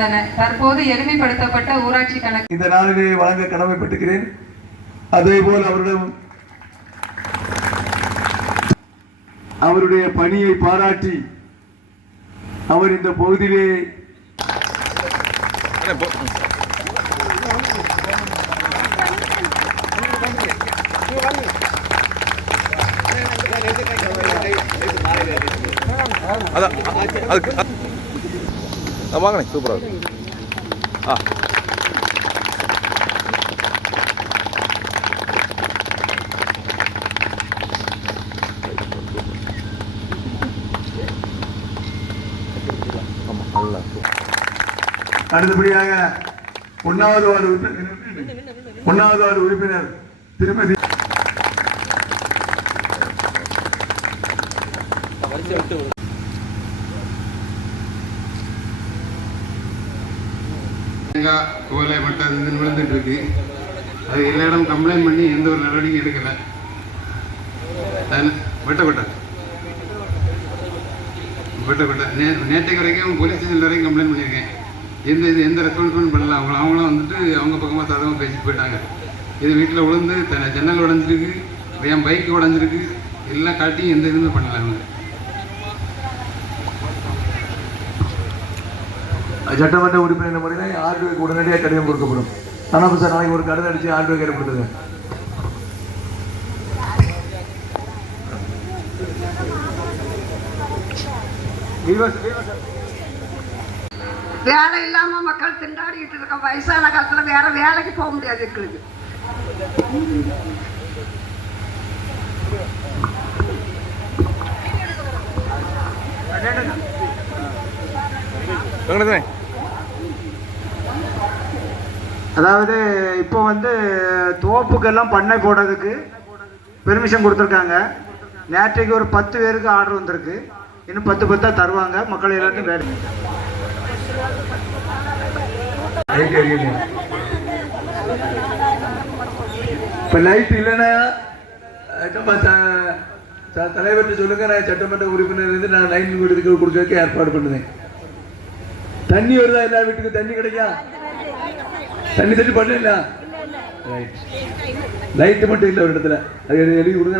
வந்தன. தற்போது எளிமைப்படுத்தப்பட்ட ஊராட்சி கணக்கு. இந்த நாளிலே வழங்க கடமைப்பட்டிருக்கிறேன். அதேபோல் அவரிடம் அவருடைய பணியை பாராட்டி அவர் இந்த பகுதியிலே அதான் வாங்கண்ணே சூப்பராக இருக்கு ஆ அடுத்தபடியாக ஒன்னாவது வார்டு உறுப்பினர் ஒன்னாவது வார்டு உறுப்பினர் திருமதி தேங்காய் கோலை மட்டை இது விழுந்துட்டு இருக்கு அது எல்லா இடம் கம்ப்ளைண்ட் பண்ணி எந்த ஒரு நடவடிக்கையும் எடுக்கலை. வெட்ட கொட்டை வெட்ட கொட்டை நே நேற்றைக்கு வரைக்கும் போலீஸ் ஸ்டேஷன் வரைக்கும் கம்ப்ளைண்ட் பண்ணியிருக்கேன். எந்த இது எந்த ரெஸ்பான்ஸ்மெண்ட் பண்ணல. அவங்க அவங்களும் வந்துட்டு அவங்க பக்கமாக சாதகமாக பேசிட்டு போயிட்டாங்க. இது வீட்டில் விழுந்து த ஜன்னல் உடஞ்சிருக்கு என் பைக்கு உடஞ்சிருக்கு எல்லாம் காட்டியும் எந்த இதுவுமே பண்ணல அவங்க. சட்டமன்ற உறுப்பினர் முறையில் ஆர்டிஓக்கு உடனடியாக கடிதம் கொடுக்கப்படும். ஆனால் சார் நாளைக்கு ஒரு கடிதம் அடிச்சு ஆர்டிஓ ஏற்படுத்துங்க வேலை இல்லாம மக்கள் திண்டாடிட்டு இருக்கோம் வயசான காலத்துல வேற வேலைக்கு போக முடியாது எங்களுக்கு. வெங்கடேசனே அதாவது இப்போ வந்து தோப்புக்கெல்லாம் பண்ணை போடுறதுக்கு பெர்மிஷன் கொடுத்துருக்காங்க. நேற்றைக்கு ஒரு பத்து பேருக்கு ஆர்டர் வந்திருக்கு. இன்னும் பத்து பத்தாக தருவாங்க. மக்கள் எல்லாத்தையும் வேலை லைட் இப்போ லைட் இல்லைன்னா நம்ம தலைவர்கிட்ட சொல்லுங்க. நான் சட்டமன்ற உறுப்பினர் இருந்து நான் லைன் வீட்டுக்கு கொடுக்கறதுக்கு ஏற்பாடு பண்ணுவேன். தண்ணி வருதா எல்லா வீட்டுக்கும்? தண்ணி கிடைக்கா தண்ணி தண்ணி பண்ணல ரைட் லைட் மட்டும் இல்லை ஒரு இடத்துல. அது எழுதி கொடுங்க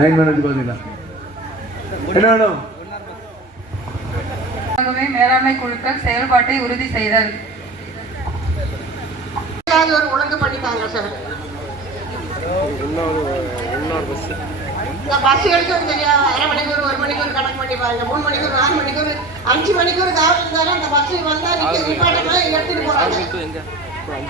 லைன் மேனேஜ் என்ன வேணும்? மேலாண்மை குழுக்கள் செயல்பாட்டை உறுதி செய்தல். ஒழுங்கு சார் பஸ் தெரியாது அரை மணிக்கூர் ஒரு கணக்கு பண்ணி பாருங்க. மூணு மணிக்கூர் நாலு மணிக்கூர் அஞ்சு மணிக்கூர் காவல் இருந்தாலும் அந்த பஸ் வந்தா நிக்க நிப்பாட்டமா எடுத்துட்டு போறாங்க.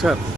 சார்